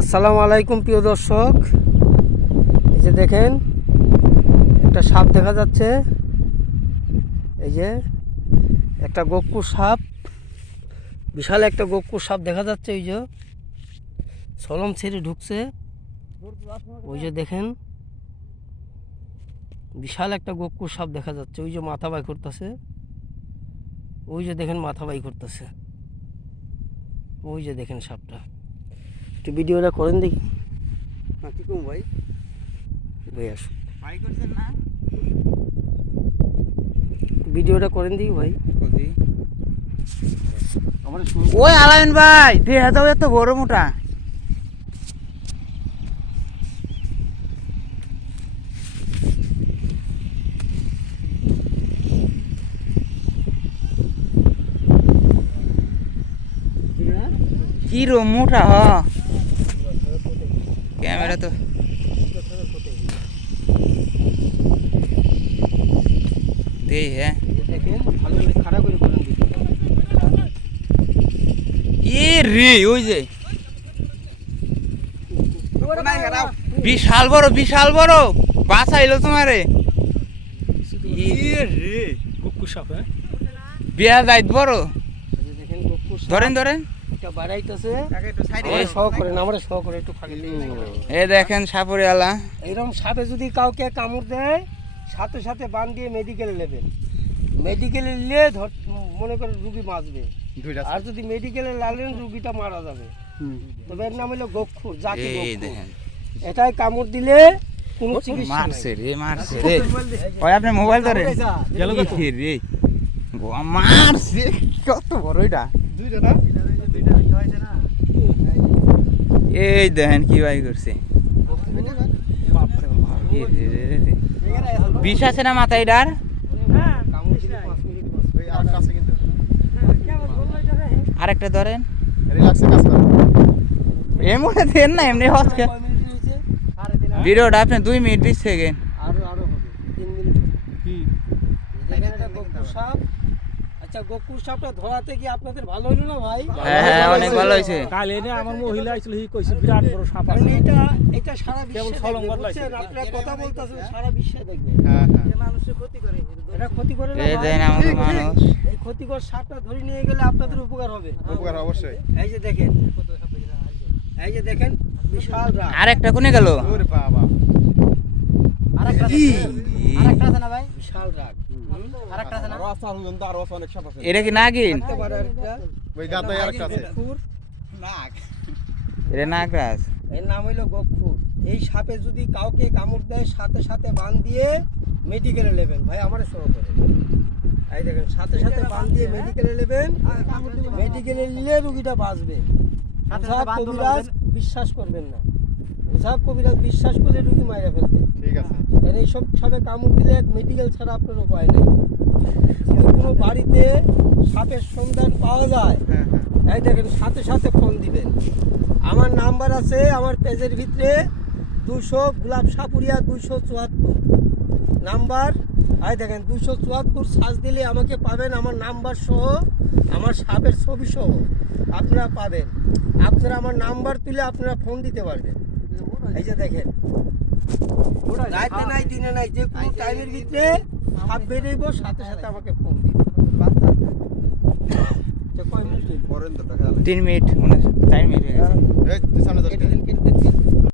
আসসালামু আলাইকুম প্রিয় দর্শক, এই যে দেখেন একটা সাপ দেখা যাচ্ছে। এই যে একটা গক্কুর সাপ, বিশাল একটা গক্কুর সাপ দেখা যাচ্ছে। ওই যে সলম ছেড়ে ঢুকছে, ওই যে দেখেন বিশাল একটা গক্কুর সাপ দেখা যাচ্ছে। ওই যে মাথা বাই করতেছে, ওই যে দেখেন মাথা বাই করতেছে, ওই যে দেখেন সাপটা। একটু ভিডিওটা করেন দেখি। কি কম ভাই ভাই আসুন, ভাই করছেন না ভিডিওটা করেন দেখি ভাই। কদি ওই আলাইন ভাই দেয়া দাও এত বড় মোটা কি রো মোটা হ ক্যামেরা তো দেই হ্যাঁ দেখেন ভালো করে খাড়া করে করেন ভিডিওটা। এ রে ওই যে বিশাল বড় বাঁচাইলো তোমারে এ রে গক্কুর সাপ, হ্যাঁ বিয়া যাইত বড় দেখেন গক্কুর সাপ। ধরেন এটা বাড়াইতেছে, আমরা সহ করেন, আমরা সহ করে একটু ফাঁকি দিই। এ দেখেন সাপুরে আলা এইরকম সাপে যদি কাউকে কামড় দেয়, সাথে সাথে বান দিয়ে মেডিকেলে নেবেন। মেডিকেলে নিলে মনে করেন রুগী বাঁচবে, আর যদি মেডিকেলে লালেন রুগীটা মারা যাবে। তবে এর নাম হলো গক্ষুর, জাতি এই গক্ষুর। দেখেন এটাই কামড় দিলে কোনো চিকিৎসা মারছে নাই। রে মারছে রে ওই আপনি মোবাইল ধরেন গেল কি রে গো মারছে কত বড় এটা এই দেখেন কি ভাই করছে এ রে রে রে রে। বিষ আছে না মাথায় ডার কামড় দিলে 5 মিনিট বাঁচবে। আরেকটা ধরেন এমনি দেন না এমনি হচ্ছে কয় মিনিট হয়েছে? ভিডিওটা আপনি 2 মিনিট 20 সেকেন্ড আরো হবে 3 মিনিট। দেখেন এটা গক্কুর সাপ। আচ্ছা, গক্কুর সাপটা ধরাতে কি আপনাদের ভালো হলো না ভাই? হ্যাঁ অনেক ভালো হয়েছে কাল এনে আমার মহিলা আইছিল হি কইছে বিরাট বড় সাপ কারণ আছে এটা সারা কেবল বিশ্বে সলং দেখবে, বদলাইছে। বুঝছেন? আপনারা কথা বলতেছেন সারা বিশ্বে দেখবে। মানুষের ক্ষতি করে এটা ক্ষতি করে না এই ভাই? দেখেন আমাদের মানুষ এই ক্ষতিকর সাপটা ধরে নিয়ে গেলে আপনাদের উপকার হবে। অবশ্যই এই যে দেখেন, এই যে দেখেন বিশাল রাগ। আরেকটা কোনে গেল আরেকটা ই, আরেকটা আছে না ভাই? বিশাল রাগ। আরেকটা আছে না? এটা কি নাগিন থাকতে পারে আরেকটা। ওই গাদায় আরেকটা আছে গক্ষুর। এটা নাগরাজ এর নাম হইলো গক্ষুর। এই সাপে যদি কাউকে কামড় দেয়, সাথে সাথে বান দিয়ে মেডিকেলে নেবেন। ভাই আমার সহ করে এই দেখেন, সাথে সাথে বান দিয়ে মেডিকেলে নেবেন। মেডিকেলে নিলে রুগীটা বাঁচবে। ওঝা কবিরাজ বিশ্বাস করবেন না, ওঝা কবিরাজ বিশ্বাস করলে রুগী মারা ফেলবে। ঠিক আছে কারণ এইসব সাপে কামড় দিলে মেডিকেল ছাড়া আপনার উপায় নেই। যদি কোনো বাড়িতে সাপের সন্ধান পাওয়া যায়, এই দেখেন সাথে সাথে ফোন দিবেন। আমার নাম্বার আছে আমার পেজের ভিতরে, 200 গোলাপ সাপুরিয়া 274 নাম্বার। এই দেখেন 274 সার্চ দিলে আমাকে পাবেন, আমার নাম্বার সহ, আমার সাপের ছবি সহ আপনারা পাবেন। আপনারা আমার নাম্বার তুলে আপনারা ফোন দিতে পারবেন। এই যে দেখেন, রাতে নাই দিনে নাই, যে কোনো টাইমের ভিতরে সাপ বেরোইব, সাথে সাথে আমাকে ফোন দিবেন। কয় মিনিট? 3 মিনিট 4 মিনিট হয়ে গেছে এই সামনে যাচ্ছে কেটে দিন।